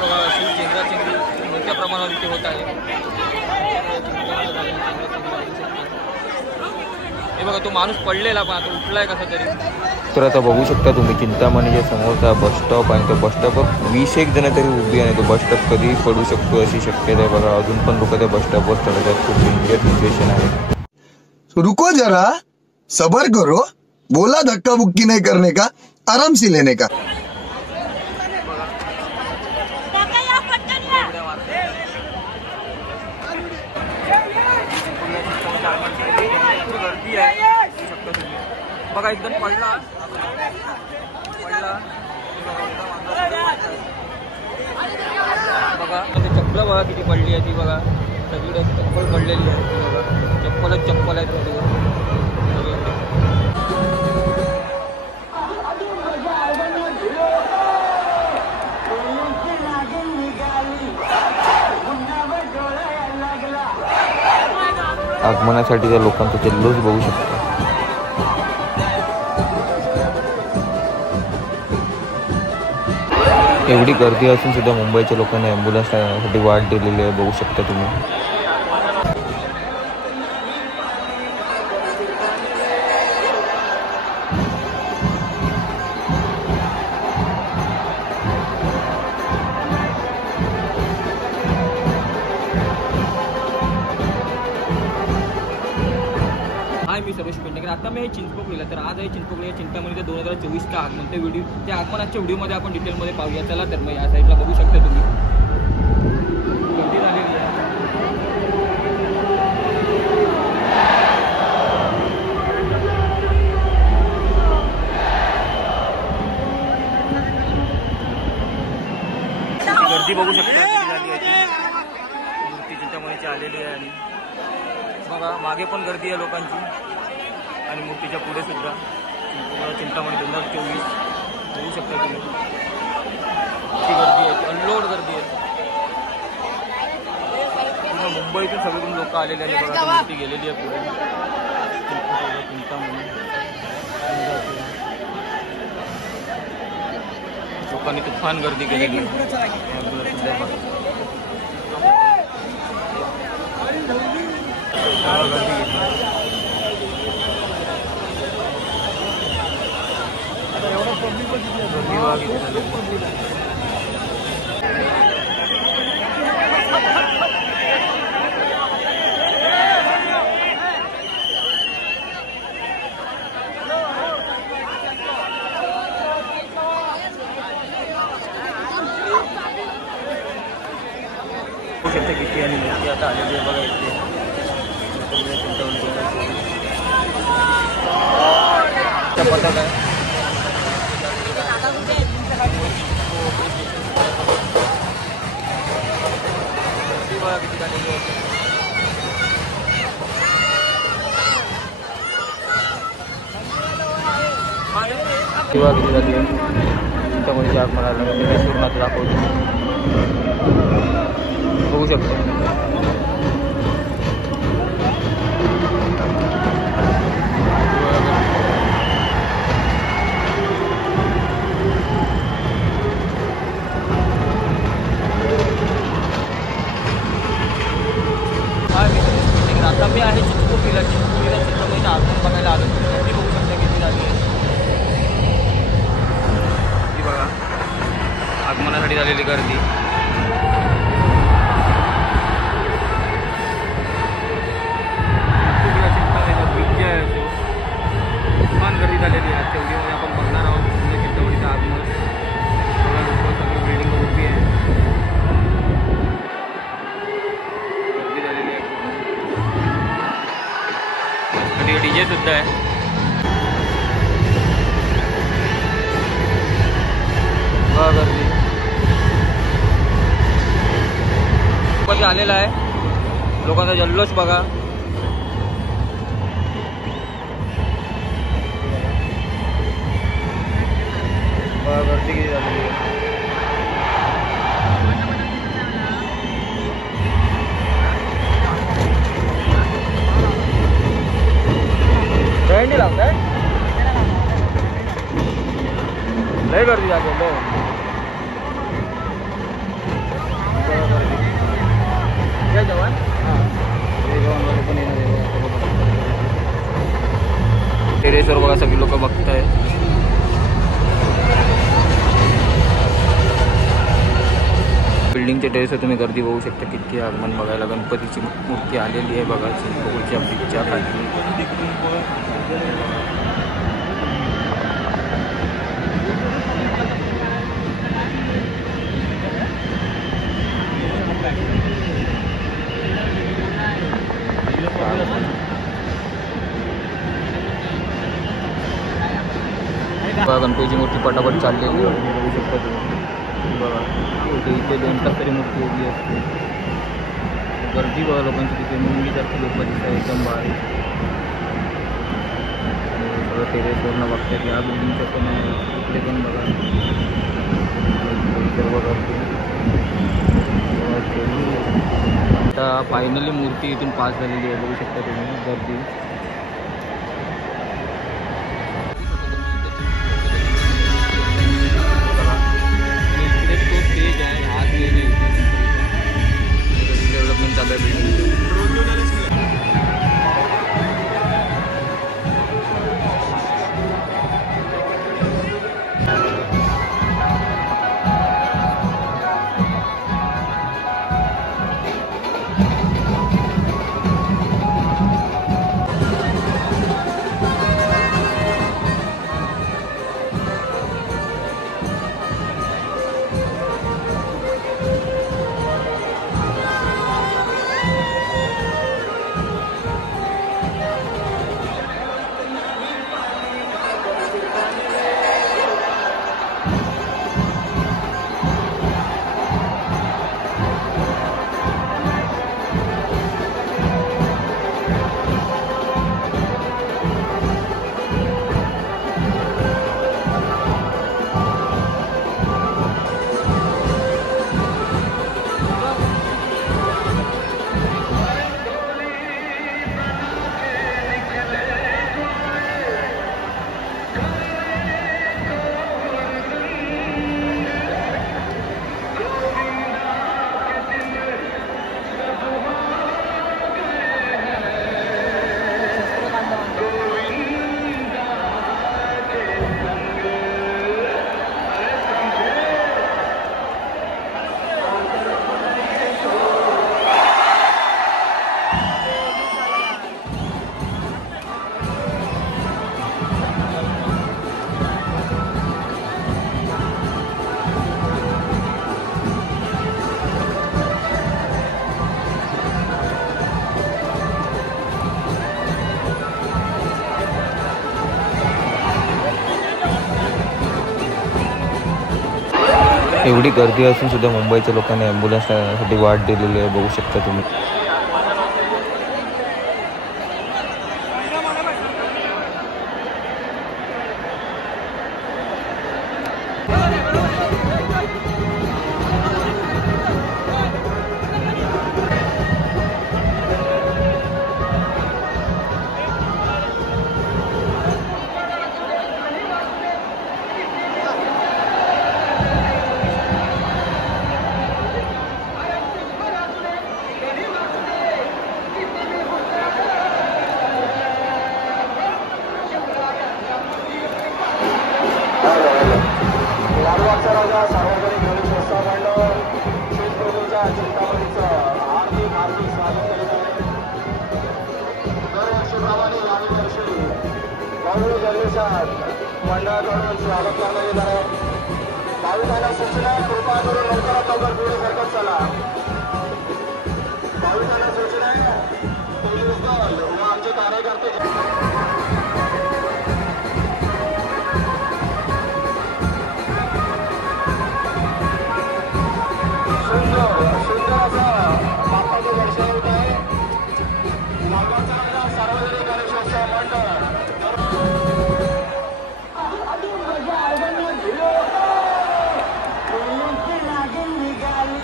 बघा अशी चेंगराचेंगरी मोठ्या प्रमाणावर इथे होत आहे। हे बघा तो माणूस पडलेला पण आता उठलाय कसा तरी। तर आता बघू शकता तुम्ही चिंतामणीच्या समोरचा बस स्टॉप आणि त्या बस स्टॉपवर 20-1 जण तरी उभी आहे। तो बस स्टॉप कधी पडू शकतो अशी शक्यता आहे बघा। अजून पण लोक त्या बस स्टॉपवर चढत आहेत। खूप डेंजर सिच्युएशन आहे। रुको जरा सबर करो, बोला धक्का बुक्की नहीं करने का, आराम से लेने का। बघा एकदम पडला बघा चप्पल बघा किती पडली आहे ती बघा। सगळीकडे चप्पल पडलेली आहे ती बघा। चप्पल आहेत सगळे। आगमनासाठी त्या लोकांचा जल्लोष बघू शकतो। एवढी गर्दी असून सुद्धा मुंबईच्या लोकांनी ॲम्ब्युलन्ससाठी वाट दिलेली आहे बघू शकता तुम्ही। मी सर्वेश पेंडेकर। आता मी चिंचपोकलीला, तर आज आहे चिंचपोकली चिंतामणीच्या 2024 आगमन। ते व्हिडिओ त्या आगमनाच्या व्हिडिओमध्ये आपण डिटेलमध्ये पाहूया। चला तर मग या साईडला बघू शकता तुम्ही गर्दी झालेली आहे। गर्दी बघू शकता किती झाली आहे। मूर्ती चिंतामणीची आलेली आहे आणि बघा मागे पण गर्दी आहे लोकांची आणि मूर्तीच्या पुढे सुद्धा चिंतामणी 2024 बघू शकता तुम्ही किती गर्दी आहे। अनलोड गर्दी आहे। पूर्ण मुंबईतून सगळीकडून लोक आलेले आहेत बघा। मूर्ती गेलेली आहे पुढे चिंतामणी। लोकांनी तुफान गर्दी केलेली आहे। किती आणि मूर्ती आता आलेली आहे बघा इथे पद्धत आहे। किती झालेली आहे। किंवा किती झाली आहे चिंतामणीच्या आगमनाला सुरनाथ दाखवतो बघू शकतो। आता मी आहे चिंचपोकलीला चिंतामणीचं आगमन बघायला आलो। गर्दी बघू शकता किती झाली आहे। ती बघा आगमनासाठी झालेली गर्दी। छान गर्दी झालेली आहे। आजच्या व्हिडिओमध्ये आपण बघणार आहोत चिंतामणीचं आगमन। बघा लोक सगळी बिल्डिंग उभी आहे। गर्दी झालेली आहे। डीजे सुद्धा आहे। बघा गर्दी खूपच आलेला आहे। लोकांचा जल्लोष बघा। गर्दी किती झालेली आहे। बँड लावताय लय गर्दी झाली लय। टेरेसवर बघा सगळी लोक बघताय. बिल्डिंगच्या टेरेसवर तुम्ही गर्दी बघू शकता. किती आगमन बघायला. गणपतीची मूर्ती आलेली आहे बघा चिंचपोकळच्या ब्रिजच्या खाली. बघा गणपतीची मूर्ती पटापट चाललेली बघू शकता तुम्ही. बघा इथे 2 तास तरी मूर्ती उभी असते. गर्दी बघा लोकांची तिथे मुंगीसारखी लोक दिसतात एकदम बाहेर. सगळं टेरेसवरनं बघतात. या बिल्डिंगच्या पण इकडे पण बघा सर्व गर्दी. आता फायनली मूर्ती इथून पास झालेली आहे बघू शकता तुम्ही. गर्दी डेव्हलपमेंट चालू आहे बिल्डिंग. एवढी गर्दी असून सुद्धा मुंबईच्या लोकांनी ॲम्ब्युलन्ससाठी वाट दिलेली आहे बघू शकता तुम्ही. सार्वजनिक गणेश उत्सव मंडळ चिंचपोकळच्या चिंतामणीचं हार्दिक स्वागत करीत आहे. दरवर्षीप्रमाणे याही वर्षी भव्य गणेशात मंडळाकडून स्वागत करण्यात येत आहे. भाविकांना सूचना कृपा करून लवकरात लवकर पुढे सरकत चला. भाविकांना सूचना पोलीस दल व आमचे कार्यकर्ते सुंदर असं बाप्पाचं दर्शन होत आहे. नागपूरचा सार्वजनिक गणेशोत्सव मंडळ लागून निघाले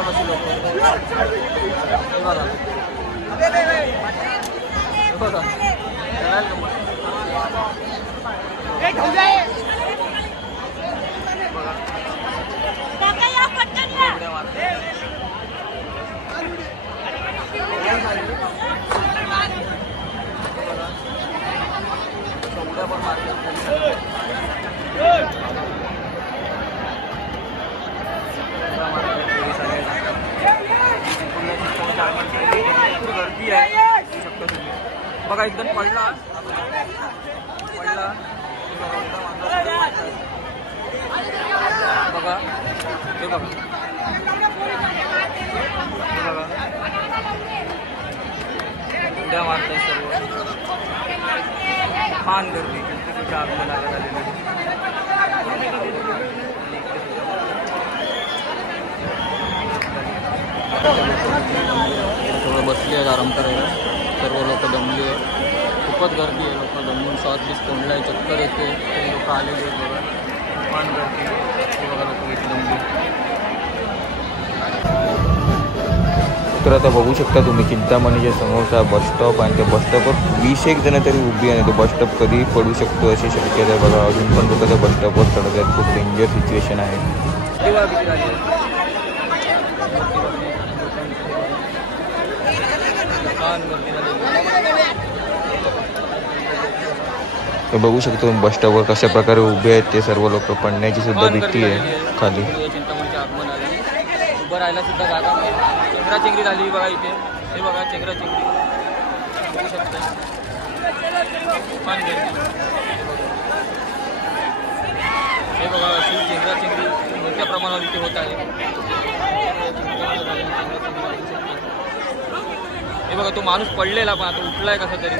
बघा कशी लोक बघा गर्दी आहे बघा एकदम पडला बघा हे बघा उड्या मारताय सर्व छान गर्दी गणपतीच्या आगमन आलेली थोडं बसली आहेत आराम करायला सर्व लोक दमली आहे खूपच गर्दी आहे लोक दमून श्वास बीस तोंडला आहे चक्कर येते ते लोक आलेले आहेत बघा छान गर्दी बघा लोक इथे दमली तर आता बघू शकता तुम्ही चिंतामणीच्या समोरचा बस स्टॉप आणि त्या बस स्टॉपवर 20 जण तरी उभी आहे. तो बस स्टॉप कधी पडू शकतो अशी शक्यता आहे बघा. अजून पण लोक त्या बस स्टॉपवर चढत आहेत. खूप डेंजर सिच्युएशन आहे. तर बघू शकतो बस स्टॉपवर कशा प्रकारे उभे आहेत ते सर्व लोक. पडण्याची सुद्धा भीती आहे खाली. उभं राहायला सुद्धा जागा नाही. चेंगराचेंगरी झाली बघा इथे. हे बघा चेंगराचेंगरी बघू शकता. हे बघा अशी चेंगराचेंगरी मोठ्या प्रमाणावर इथे होत आहे. हे बघा तो माणूस पडलेला पण आता उठलाय कसा तरी.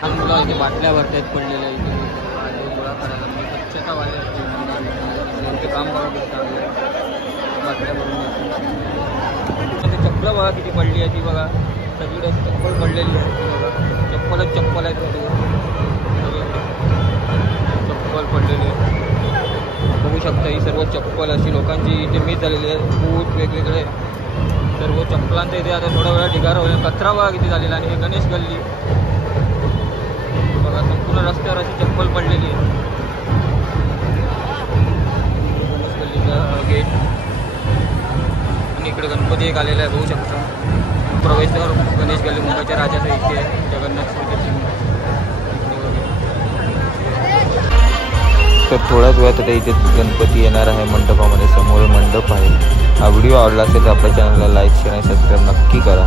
लहान मुलं इथे बाटल्या भरतायत पडलेल्या इथे गोळा करायला. म्हणजे स्वच्छता वाले असते ते काम करत असतात. बाटल्या भरून ते चप्पल बघा किती पडली आहे ती बघा. सगळीकडे चप्पल पडलेली आहे बघा. चप्पलच चप्पल आहेत चप्पल पडलेली आहे बघू शकता. ही सर्व चप्पल अशी लोकांची इथे मिस झालेली आहे. बूट वेगवेगळे सर्व चप्पलांचं इथे आता थोडा वेळा ढिगारा होईल. कचरा बघा किती झालेला. आणि हे गणेश गल्ली बघा. संपूर्ण रस्त्यावर अशी चप्पल पडलेली आहे. गणेश गल्लीचा गेट आणि इकडे गणपती एक आलेला आहे बघू शकता. प्रवेशद्वार गणेश गल्ली मुंबईच्या राजाचं इथे आहे. जगन्नाथ तर थोड्याच वेळात आता इथे गणपती येणार आहे मंडपामध्ये. समोर मंडप आहे. हा व्हिडिओ आवडला असेल तर आपल्या चॅनलला लाईक शेअर आणि सबस्क्राईब नक्की करा.